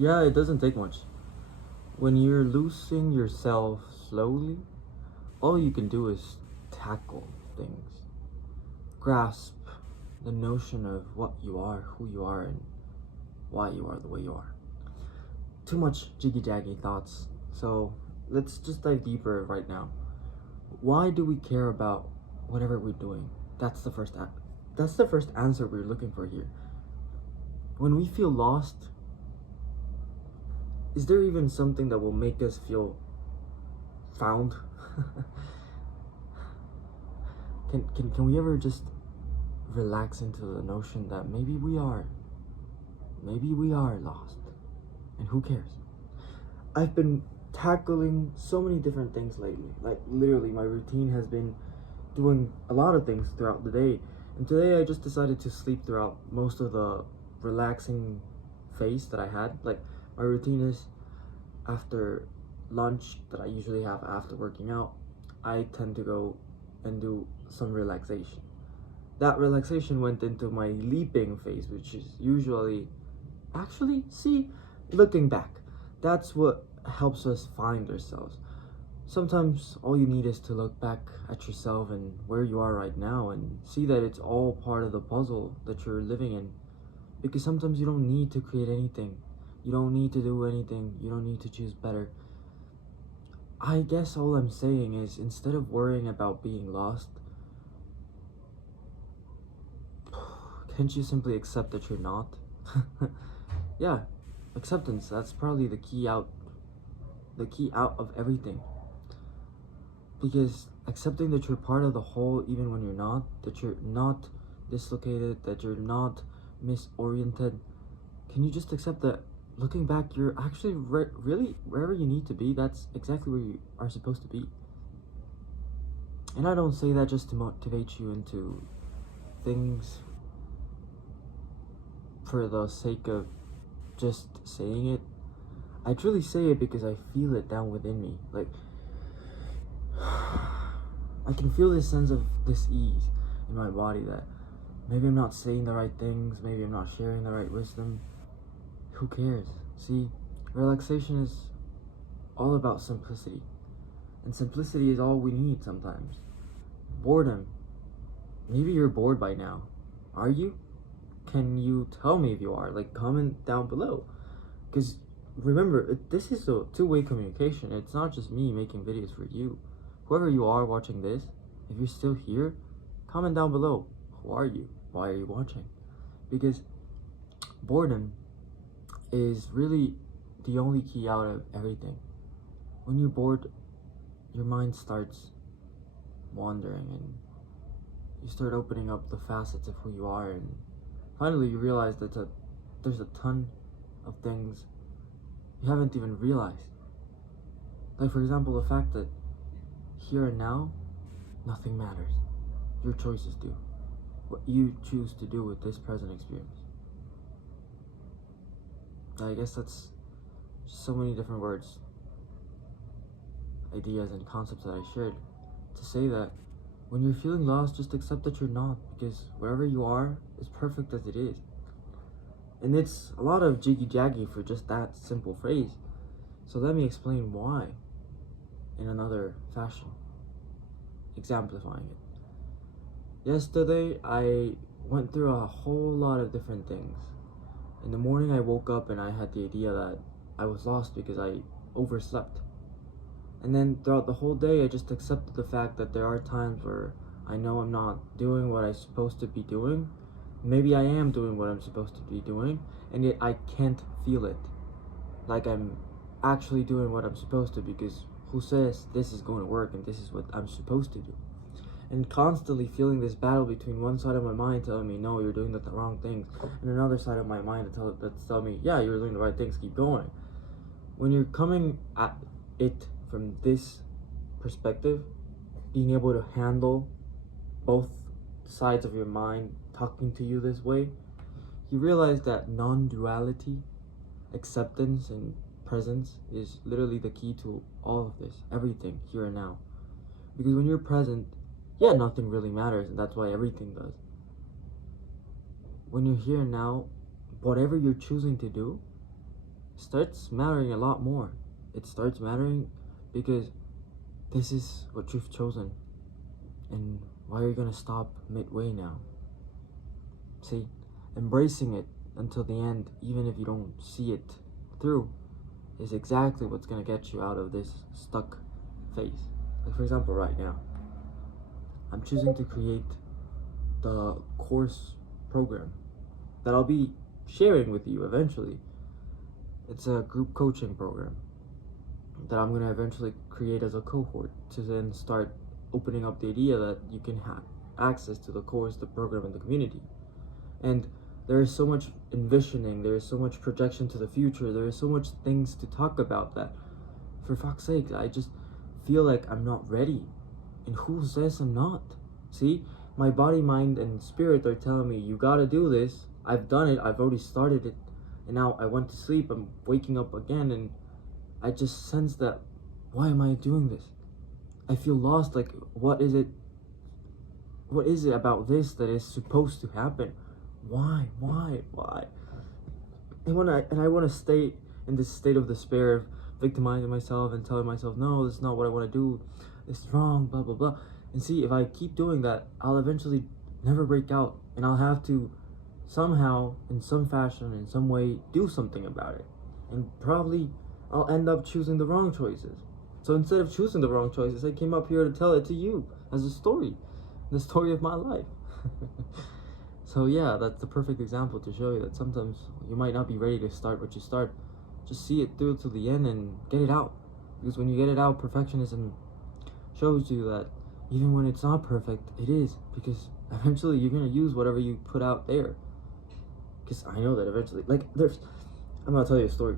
Yeah, it doesn't take much. When you're losing yourself slowly, all you can do is tackle things, grasp the notion of what you are, who you are, and why you are the way you are. Too much jiggy jaggy thoughts, so let's just dive deeper right now. Why do we care about whatever we're doing? That's the first answer we're looking for here. When we feel lost, is there even something that will make us feel found? Can we ever just relax into the notion that maybe we are lost, and who cares? I've been tackling so many different things lately. Like literally, my routine has been doing a lot of things throughout the day, and today I just decided to sleep throughout most of the relaxing phase that I had. Like my routine is after lunch that I usually have after working out, I tend to go and do some relaxation. That relaxation went into my leaping phase, which is usually actually, see, looking back, that's what helps us find ourselves. Sometimes all you need is to look back at yourself and where you are right now and see that it's all part of the puzzle that you're living in. Because sometimes you don't need to create anything, you don't need to do anything, you don't need to choose better. I guess all I'm saying is, instead of worrying about being lost, can't you simply accept that you're not? Yeah, acceptance, that's probably the key out of everything. Because accepting that you're part of the whole even when you're not, that you're not dislocated, that you're not misoriented, can you just accept that looking back, you're actually really wherever you need to be? That's exactly where you are supposed to be. And I don't say that just to motivate you into things for the sake of just saying it. I truly say it because I feel it down within me. Like, I can feel this sense of dis-ease in my body that maybe I'm not saying the right things, maybe I'm not sharing the right wisdom. Who cares? See, relaxation is all about simplicity. And simplicity is all we need sometimes. Boredom. Maybe you're bored by now. Are you? Can you tell me if you are? Like, comment down below. Because remember, this is a two-way communication. It's not just me making videos for you. Whoever you are watching this, if you're still here, comment down below. Who are you? Why are you watching? Because boredom is really the only key out of everything. When you're bored, your mind starts wandering and you start opening up the facets of who you are, and finally you realize that there's a ton of things you haven't even realized. Like, for example, the fact that here and now, nothing matters. Your choices do. What you choose to do with this present experience. I guess that's so many different words, ideas, and concepts that I shared to say that when you're feeling lost, just accept that you're not, because wherever you are is perfect as it is. And it's a lot of jiggy jaggy for just that simple phrase. So let me explain why in another fashion, exemplifying it. Yesterday, I went through a whole lot of different things. In the morning, I woke up and I had the idea that I was lost because I overslept. And then throughout the whole day, I just accepted the fact that there are times where I know I'm not doing what I'm supposed to be doing. Maybe I am doing what I'm supposed to be doing, and yet I can't feel it. Like I'm actually doing what I'm supposed to, because who says this is going to work and this is what I'm supposed to do? And constantly feeling this battle between one side of my mind telling me, no, you're doing the wrong things, and another side of my mind that's telling me, yeah, you're doing the right things, keep going. When you're coming at it from this perspective, being able to handle both sides of your mind talking to you this way, you realize that non-duality, acceptance, and presence is literally the key to all of this, everything here and now. Because when you're present, yeah, nothing really matters, and that's why everything does. When you're here and now, whatever you're choosing to do, starts mattering a lot more. It starts mattering because this is what you've chosen. And why are you gonna stop midway now? See, embracing it until the end, even if you don't see it through, is exactly what's gonna get you out of this stuck phase. Like, for example, right now, I'm choosing to create the course program that I'll be sharing with you eventually. It's a group coaching program that I'm gonna eventually create as a cohort to then start opening up the idea that you can have access to the course, the program, and the community. And there is so much envisioning, there is so much projection to the future, there is so much things to talk about that, for fuck's sake, I just feel like I'm not ready. And who says I'm not? See, my body, mind, and spirit are telling me, you gotta do this. I've done it, I've already started it, and now I went to sleep, I'm waking up again, and I just sense that, why am I doing this? I feel lost, like, what is it about this that is supposed to happen? Why? I want to stay in this state of despair, of victimizing myself and telling myself, no, this is not what I want to do, it's wrong, blah blah blah. And see, if I keep doing that, I'll eventually never break out, and I'll have to somehow, in some fashion, in some way, do something about it, and probably I'll end up choosing the wrong choices. So instead of choosing the wrong choices, I came up here to tell it to you as a story, the story of my life. So yeah, that's the perfect example to show you that sometimes you might not be ready to start what you start. Just see it through to the end and get it out. Because when you get it out, perfectionism shows you that even when it's not perfect, it is. Because eventually you're going to use whatever you put out there. Because I know that eventually, I'm going to tell you a story.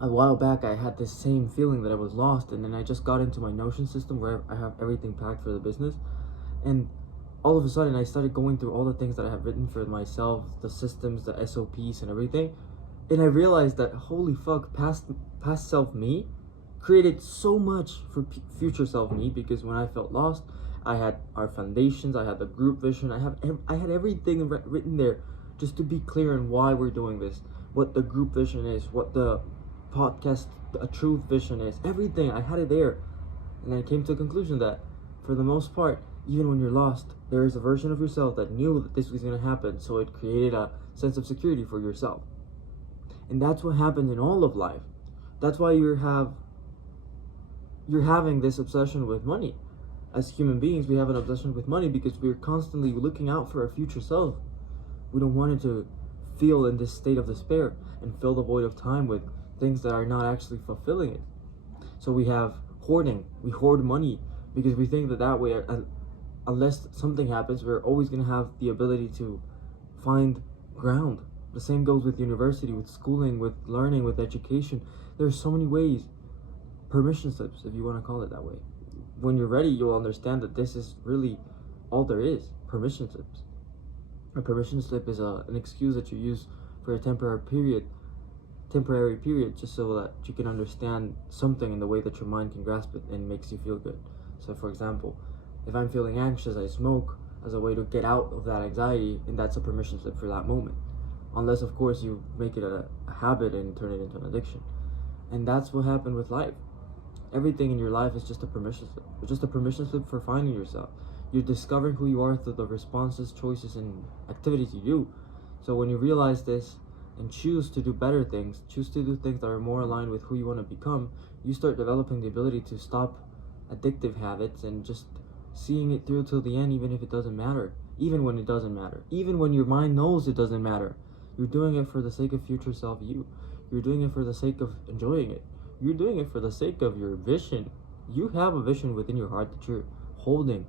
A while back, I had this same feeling that I was lost, and then I just got into my Notion system where I have everything packed for the business. And all of a sudden, I started going through all the things that I have written for myself, the systems, the SOPs, and everything. And I realized that, holy fuck, past self me created so much for future self me, because when I felt lost, I had our foundations, I had the group vision, I had everything written there just to be clear on why we're doing this, what the group vision is, what the podcast, a truth vision is, everything. I had it there. And I came to a conclusion that, for the most part, even when you're lost, there is a version of yourself that knew that this was going to happen, so it created a sense of security for yourself. And that's what happens in all of life. That's why you're having this obsession with money. As human beings, we have an obsession with money because we're constantly looking out for our future self. We don't want it to feel in this state of despair and fill the void of time with things that are not actually fulfilling it. So we have hoarding. We hoard money because we think that way, unless something happens, we're always going to have the ability to find ground. The same goes with university, with schooling, with learning, with education. There's so many ways. Permission slips, if you want to call it that way. When you're ready, you'll understand that this is really all there is. Permission slips. A permission slip is an excuse that you use for a temporary period, just so that you can understand something in the way that your mind can grasp it and makes you feel good. So for example, if I'm feeling anxious, I smoke as a way to get out of that anxiety, and that's a permission slip for that moment. Unless, of course, you make it a habit and turn it into an addiction. And that's what happened with life. Everything in your life is just a permission slip. It's just a permission slip for finding yourself. You're discovering who you are through the responses, choices, and activities you do. So when you realize this and choose to do better things, choose to do things that are more aligned with who you want to become, you start developing the ability to stop addictive habits and just seeing it through till the end, even if it doesn't matter. Even when it doesn't matter. Even when your mind knows it doesn't matter. You're doing it for the sake of future self you. You're doing it for the sake of enjoying it. You're doing it for the sake of your vision. You have a vision within your heart that you're holding.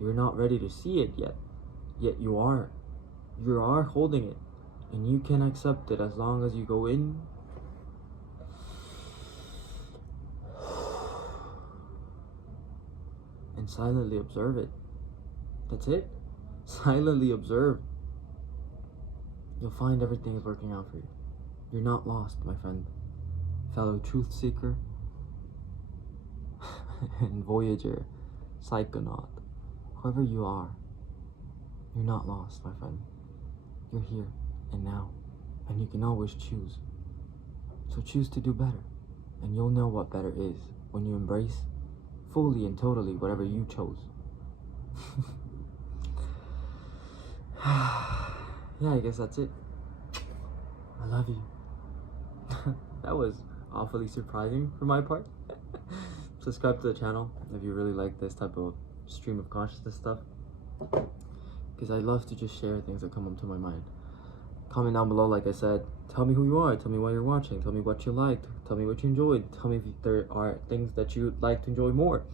You're not ready to see it yet. Yet you are. You are holding it. And you can accept it as long as you go in and silently observe it. That's it. Silently observe. You'll find everything is working out for you. You're not lost, my friend. Fellow truth seeker and voyager, psychonaut, whoever you are, you're not lost, my friend. You're here and now, and you can always choose So choose to do better, and you'll know what better is when you embrace fully and totally whatever you chose. Yeah, I guess that's it. I love you. That was awfully surprising for my part. Subscribe to the channel if you really like this type of stream of consciousness stuff, because I love to just share things that come up to my mind. Comment down below, like I said. Tell me who you are. Tell me why you're watching. Tell me what you liked. Tell me what you enjoyed. Tell me if there are things that you'd like to enjoy more.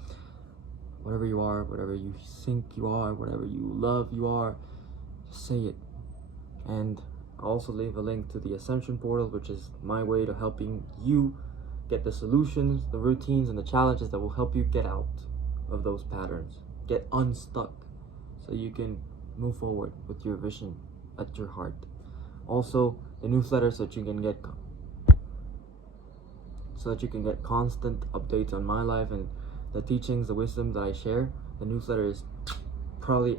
Whatever you are, whatever you think you are, whatever you love you are, just say it. And I'll also leave a link to the Ascension Portal, which is my way to helping you get the solutions, the routines, and the challenges that will help you get out of those patterns. Get unstuck so you can move forward with your vision at your heart. Also, the newsletter so that you can get constant updates on my life and the teachings, the wisdom that I share. The newsletter is probably,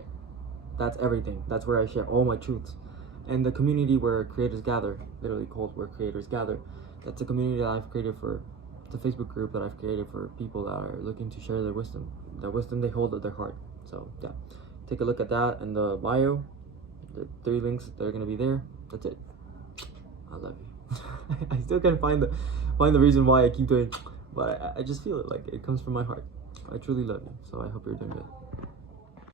that's everything. That's where I share all my truths. And the community where creators gather, literally called Where Creators Gather, that's a community that I've created for, it's a Facebook group that I've created for people that are looking to share their wisdom they hold at their heart. So yeah, take a look at that in the bio. The 3 links that are gonna be there. That's it. I love you. I still can't find the reason why I keep doing, but I just feel it, like it comes from my heart. I truly love you, so I hope you're doing good.